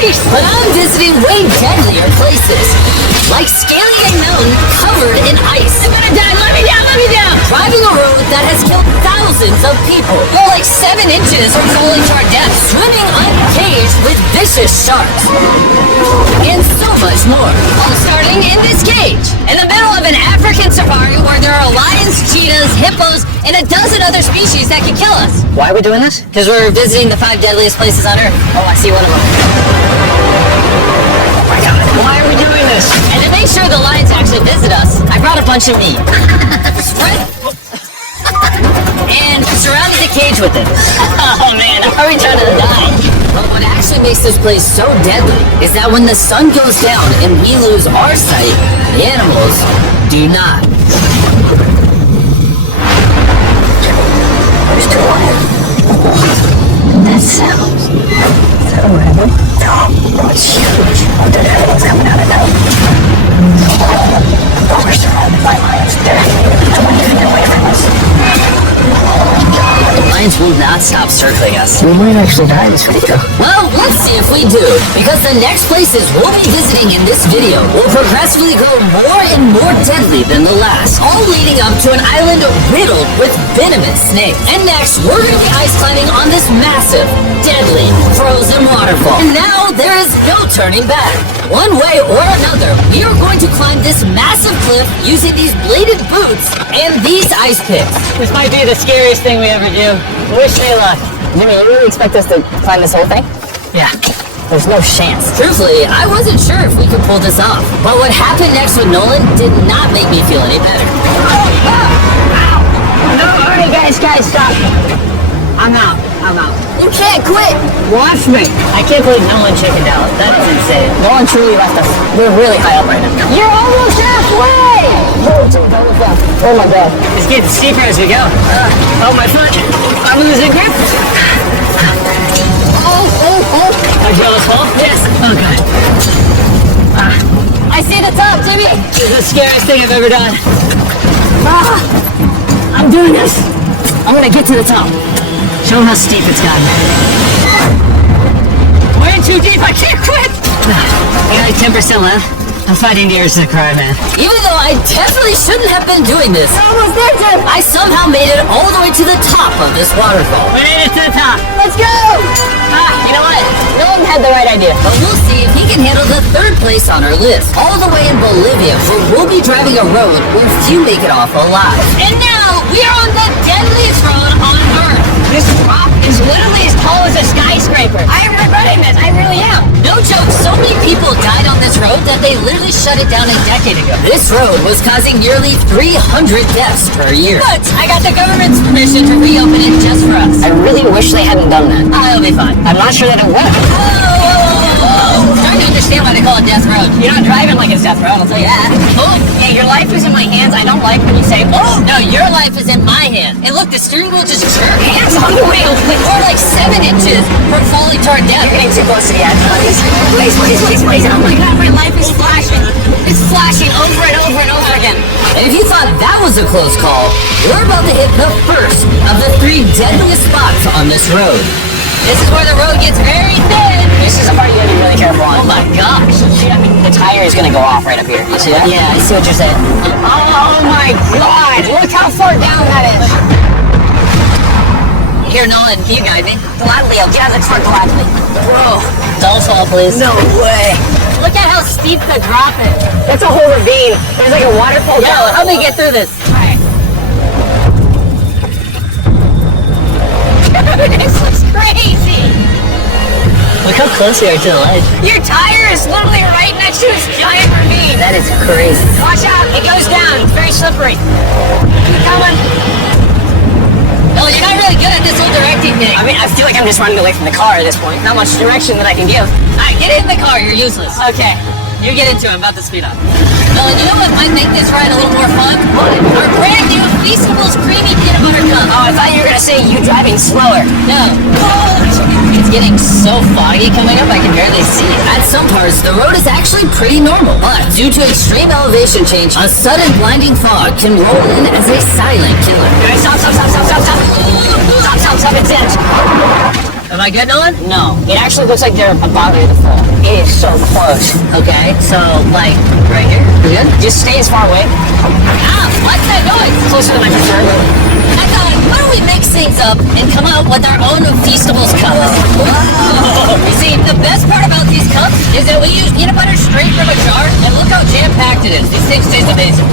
place! But I'm visiting way deadlier places. Like scaling a mountain covered in ice. I'm gonna die, let me down, let me down! Driving a road that has killed thousands of people. We're like 7 inches from falling to our death. Swimming uncaged with vicious sharks. And so much more. All starting in this cage. In the middle of an African safari where there are lions, cheetahs, hippos, and a dozen other species that could kill us. Why are we doing this? Because we're visiting the 5 deadliest places on Earth. Oh, I see one of them. Oh my God, why are we doing this? And to make sure the lions actually visit us, I brought a bunch of meat. And surrounded the cage with it. Oh man, are we trying to die? But what actually makes this place so deadly is that when the sun goes down and we lose our sight, the animals do not. There's 2 on it. That sounds so heavy. Oh, it's huge. Oh, dude, everything's coming out of that. Oh, we're surrounded by lions. They're 20 feet away from us. Lions will not stop circling us. We might actually die in this video. Well, let's see if we do. Because the next places we'll be visiting in this video will progressively grow more and more deadly than the last. All leading up to an island riddled with venomous snakes. And next, we're going to be ice climbing on this massive, deadly, frozen waterfall. And now there is no turning back. One way or another, we are going to climb this massive cliff using these bladed boots and these ice picks. This might be the scariest thing we ever do. Wish me luck. Jimmy, you really expect us to climb this whole thing? Yeah. There's no chance. Truthfully, I wasn't sure if we could pull this off. But what happened next with Nolan did not make me feel any better. No, alright guys, stop. I'm out. You can't quit! Watch me. I can't believe Nolan chickened out. That is insane. Nolan truly left us. We're really high up right now. You're almost halfway! Oh my God. It's getting steeper as we go. Oh, my foot. I'm losing grip. Oh. Are you almost full? Yes. Oh, God. I see the top, Jimmy! This is the scariest thing I've ever done. I'm doing this. I'm gonna get to the top. Show them how steep it's gotten. We're in too deep, I can't quit! I got like 10% left. I'm fighting the urge to cry, man. Even though I definitely shouldn't have been doing this, We're almost there, Jim! I somehow made it all the way to the top of this waterfall. We made it to the top. Let's go! You know what? Nolan had the right idea. But we'll see if he can handle the 3rd place on our list. All the way in Bolivia, where we'll be driving a road where few make it off alive. And now, we are on the deadliest road on Earth. This rock is literally as tall as a skyscraper. I am regretting this. I really am. No joke, so many people died on this road that they literally shut it down a decade ago. This road was causing nearly 300 deaths per year. But I got the government's permission to reopen it just for us. I really wish they hadn't done that. I'll be fine. I'm not sure that it would. Whoa! Starting to understand why they call it Death Road. You're not driving like it's death row, I'll tell you that. Oh, Yeah, your life is in my hands. I don't like when you say, oh! no, your life is in my hand. And look, the steering wheel just jerked. Hands on the wheel, please. We're like 7 inches from falling to our death. You're getting too close to the edge. Please. Oh my God, my life is flashing. It's flashing over and over and over again. And if you thought that was a close call, we're about to hit the first of the 3 deadliest spots on this road. This is where the road gets very thin. This is a part you gotta be really careful on. Oh my gosh. I mean, the tire is gonna go off right up here. You see that? Yeah, I see what you're saying. Oh my God! Look how far down that is. Here, Nolan, you guide me. Gladly, I'll gather the car gladly. Whoa. Don't fall, please. No way. Look at how steep the drop is. That's a whole ravine. There's like a waterfall Yeah, down. help me get through this. This looks crazy. Look how close we are to the ledge. Your tire is literally right next to this giant ravine. That is crazy. Watch out, it goes down. It's very slippery. Keep coming. No, you're not really good at this whole directing thing. I mean, I feel like I'm just running away from the car at this point. Not much direction that I can give. Alright, get in the car. You're useless. Okay. You get into it. I'm about to speed up. Nolan, you know what might make this ride a little more fun? What? Our brand new Feastables Creamy Peanut Butter Cup. Oh, I thought you were gonna say you driving slower. No. It's getting so foggy coming up, I can barely see it. At some parts, the road is actually pretty normal. But due to extreme elevation change, a sudden blinding fog can roll in as a silent killer. Stop, it's in. Am Am I good, Nolan? No, it actually looks like they're about to fall. It is so close. Okay, so, like, right here. You good? Just stay as far away. Ah, what's that noise? Closer to my preferred. I thought, why don't we mix things up and come out with our own Feastables cups? You see, the best part about these cups is that we use peanut butter straight from a jar, and look how jam-packed it is. These things taste amazing.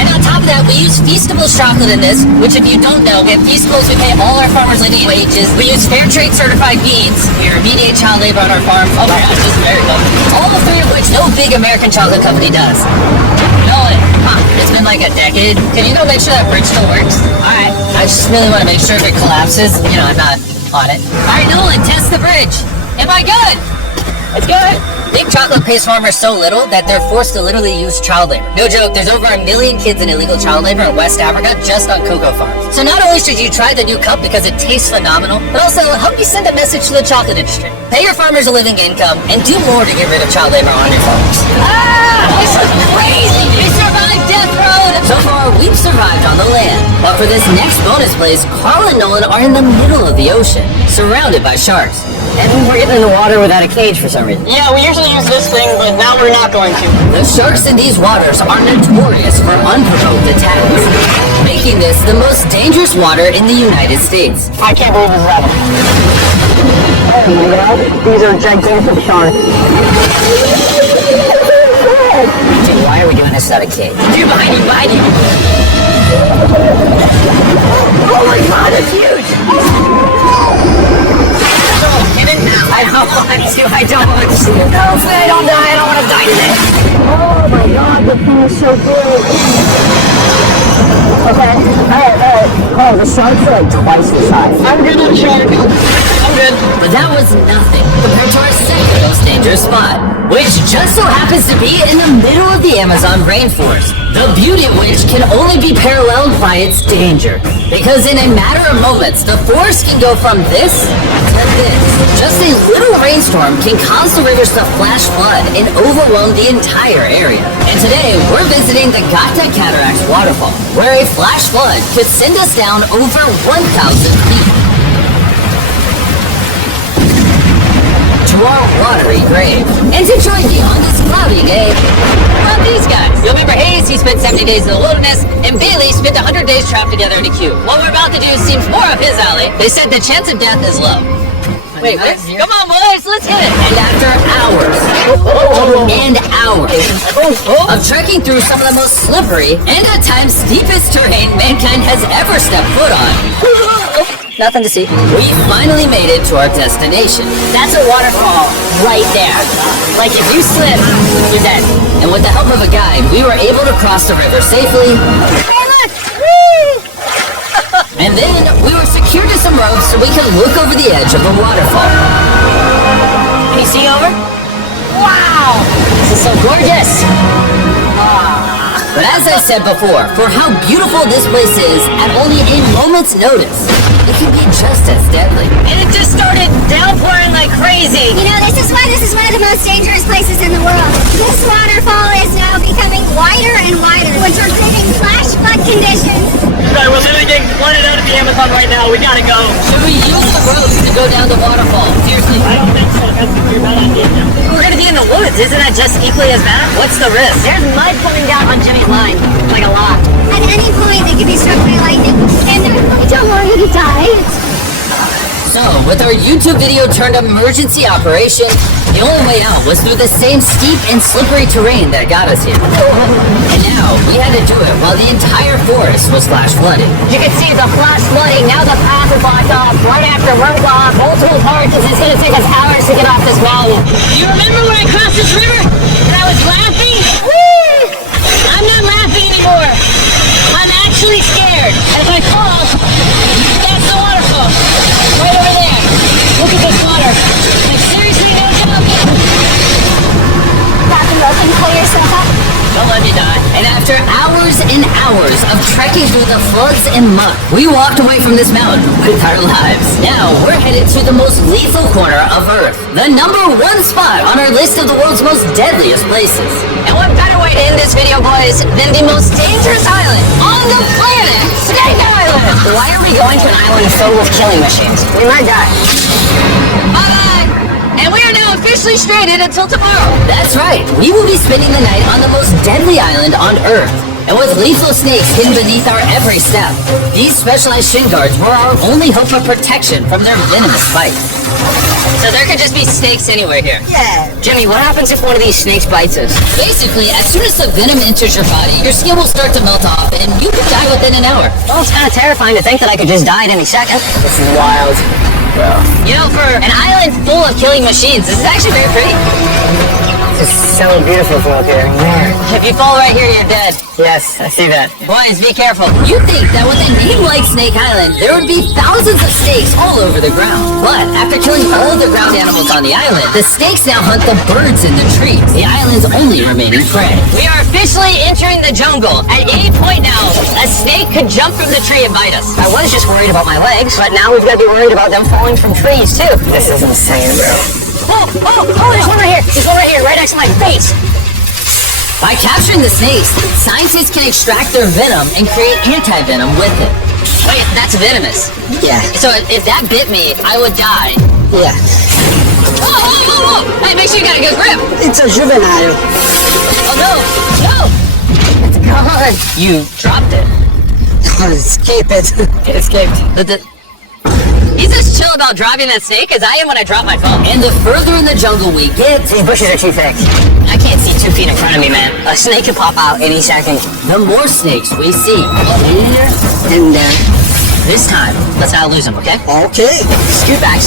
And on top of that, we use Feastables chocolate in this, which if you don't know, at Feastables we pay all our farmers living wages. We use fair trade certified beans. We remediate child labor on our farm. Oh my gosh, this is very good. All three of which no big American chocolate company does. Nolan, it's been like a decade. Can you go make sure that bridge still works? Alright, I just really want to make sure if it collapses, you know, I'm not on it. Alright, Nolan, test the bridge. Am I good? It's good. Big chocolate pays farmers so little that they're forced to literally use child labor. No joke, there's over 1 million kids in illegal child labor in West Africa just on cocoa farms. So not only should you try the new cup because it tastes phenomenal, but also help you send a message to the chocolate industry. Pay your farmers a living income and do more to get rid of child labor on your farms. This is crazy! We survived Death Road! So far, we've survived on the land. But for this next bonus place, Carl and Nolan are in the middle of the ocean, surrounded by sharks. And we're getting in the water without a cage for some reason. Yeah, we usually use this thing, but now we're not going to. The sharks in these waters are notorious for unprovoked attacks, making this the most dangerous water in the United States. I can't believe this is happening. Oh my god, these are gigantic sharks. Dude, why are we doing this without a cage? Dude, behind you, behind you. Oh my god, it's huge! I don't want to. I don't want to. No, I don't die. I don't want to die today. Oh my god, the thing is so big. Okay, alright. Oh, the sharks are like twice the size. I'm good on shark. I'm good. But that was nothing compared to our second most dangerous spot, which just so happens to be in the middle of the Amazon rainforest. The beauty of which can only be paralleled by its danger. Because in a matter of moments, the forest can go from this to this. Just a little rainstorm can cause the rivers to flash flood and overwhelm the entire area. And today, we're visiting the Gata Cataracts waterfall, where a flash flood could send us down over 1,000 feet to our watery grave. And to join me on this cloudy day, How about these guys? You'll remember Hayes, he spent 70 days in the wilderness, and Bailey spent 100 days trapped together in a cube. What we're about to do seems more up his alley. They said the chance of death is low. Wait, come on, boys, let's hit it. and after hours and hours of trekking through some of the most slippery and at times steepest terrain mankind has ever stepped foot on, Nothing to see. we finally made it to our destination. That's a waterfall right there. Like if you slip, you're dead. And with the help of a guide, we were able to cross the river safely. And then we were secured to some ropes so we could look over the edge of the waterfall. Can you see over? Wow! This is so gorgeous. But as I said before, for how beautiful this place is, at only a moment's notice, it can be just as deadly. And it just started downpouring like crazy. You know, this is why this is one of the most dangerous places in the world. This waterfall is now becoming wider and wider, which are creating flash flood conditions. Sorry, we're literally getting flooded out of the Amazon right now. We gotta go. Should we use the ropes to go down the waterfall? Seriously. I don't think so. That's a bad idea. We're gonna be in the woods. Isn't that just equally as bad? What's the risk? There's mud coming down on Jimmy's line. Like a lot. At any point, they could be struck by lightning. And I don't want you to die. So, with our YouTube video turned emergency operation, the only way out was through the same steep and slippery terrain that got us here. And now, we had to do it while the entire forest was flash flooded. You can see the flash flooding. Now the path is blocked off. Right after road block, multiple parts. It's gonna take us hours to get off this mountain. You remember when I crossed this river and I was laughing? Woo! I'm not laughing anymore. I'm actually scared. As I fall, that's the waterfall. Right over there. Look at this water. Like seriously, no joke. Back up and pull yourself up. Don't let me die. And after hours and hours of trekking through the floods and muck, we walked away from this mountain with our lives. Now, we're headed to the most lethal corner of Earth, the #1 spot on our list of the world's most deadliest places. And what better way right to end this video, boys, than the most dangerous island on the planet, Snake Island. Why are we going to an island filled with killing machines? We might die. Bye-bye. And we are now officially stranded until tomorrow. That's right. We will be spending the night on the most deadly island on Earth. And with lethal snakes hidden beneath our every step, these specialized shin guards were our only hope of protection from their venomous bites. So there could just be snakes anywhere here. Yeah. Jimmy, what happens if one of these snakes bites us? Basically, as soon as the venom enters your body, your skin will start to melt off and you could die within an hour. Well, it's kind of terrifying to think that I could just die at any second. This is wild. You know, for an island full of killing machines, this is actually very pretty. It's so beautiful from up here. If you fall right here, you're dead. Yes, I see that. Boys, be careful. You'd think that with a name like Snake Island, there would be thousands of snakes all over the ground. But after killing all of the ground animals on the island, the snakes now hunt the birds in the trees, the island's only remaining prey. We are officially entering the jungle. At any point now, a snake could jump from the tree and bite us. I was just worried about my legs, but now we've got to be worried about them falling from trees, too. This is insane, bro. Oh, there's one right here. There's one right here, right next to my face. By capturing the snakes, scientists can extract their venom and create anti-venom with it. Wait, that's venomous. Yeah. So if that bit me, I would die. Yeah. Whoa. Hey, make sure you got a good grip. It's a juvenile. Oh, no. It's gone. You dropped it. Escape it. It escaped. He's as chill about dropping that snake as I am when I drop my phone. And the further in the jungle we get, These bushes are too thick. I can't see 2 feet in front of me, man. A snake could pop out any second. the more snakes we see. Here and there. This time, let's not lose him, okay? Okay. Scoot back.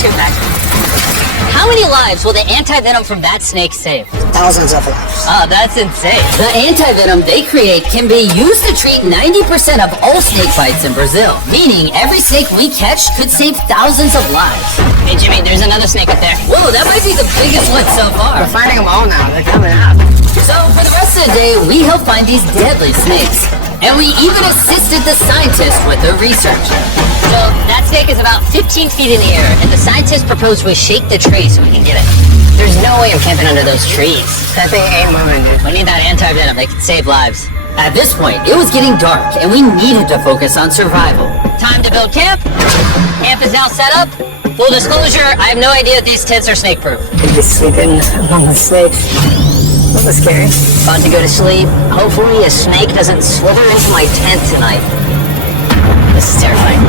How many lives will the anti-venom from that snake save? Thousands of lives. Oh, that's insane. The anti-venom they create can be used to treat 90% of all snake bites in Brazil, meaning every snake we catch could save thousands of lives. Hey, Jimmy, there's another snake up there. Whoa, that might be the biggest one so far. We're finding them all now. They're coming out. So for the rest of the day, we help find these deadly snakes. And we even assisted the scientists with their research. So, that snake is about 15 feet in the air, and the scientists proposed we shake the tree so we can get it. There's no way I'm camping under those trees. That thing ain't moving, dude. We need that anti-venom. They can save lives. At this point, it was getting dark, and we needed to focus on survival. Time to build camp. Camp is now set up. Full disclosure, I have no idea if these tents are snake-proof. Could be sleeping among the snakes. That was scary. About to go to sleep. Hopefully a snake doesn't slither into my tent tonight. This is terrifying.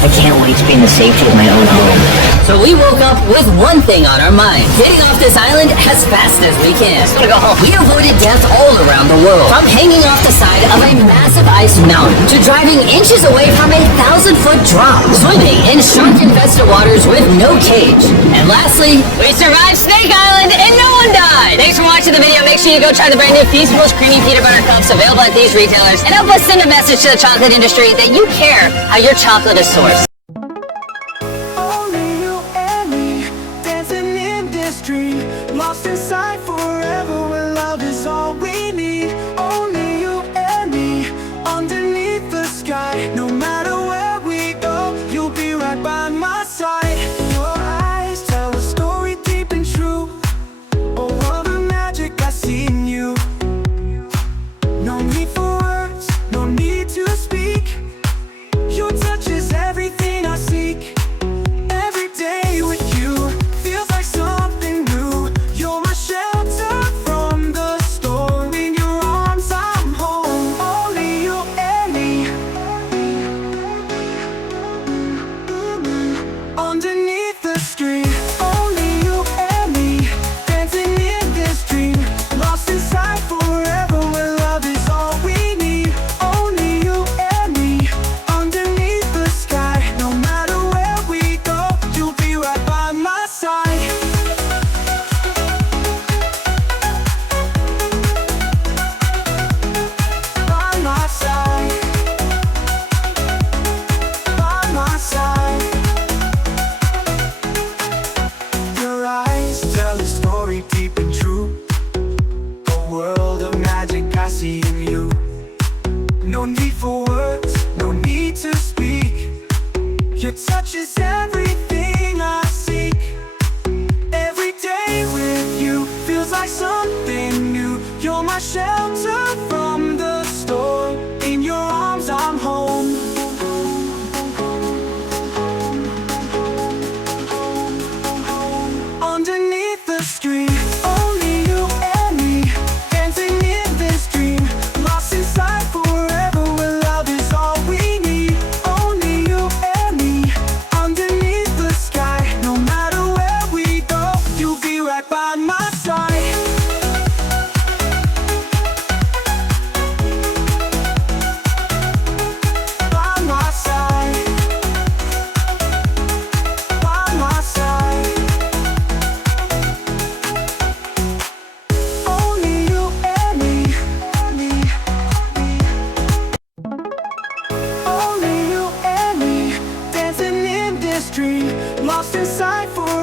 I can't wait to be in the safety of my own home. So we woke up with one thing on our mind: getting off this island as fast as we can. Just wanna go home. We avoided death all around the world, from hanging off the side of a massive ice mountain to driving inches away from a 1,000-foot drop, swimming in shark-infested waters with no cage, and lastly, We survived Snake Island and no one died! Thanks for watching the video. Make sure you go try the brand new Feastables Creamy Peanut Butter Cups available at these retailers, and help us send a message to the chocolate industry that you care how your chocolate is sourced. Only you and me, dancing in this dream, lost inside forever where love is all we need. Only you and me, underneath the sky, no matter where we go, you'll be right by my side. Your eyes tell a story deep and true, a world of magic I see in you. No need for words, no need to speak. Your touch is everything I seek. Every day with you feels like something new. You're my shelter from the storm. In your arms I'm home. Only you and me. Underneath the screen. Only you and me, dancing in this dream, lost inside forever where love is all we need. Only you and me, underneath the sky, no matter where we go, you'll be right by my side. By my side. By my side. Your eyes tell a story deep and true, a world of magic I see in you. No need for words, no need to speak. Your touch is everything I seek. Every day with you feels like something new. dream, lost inside forever.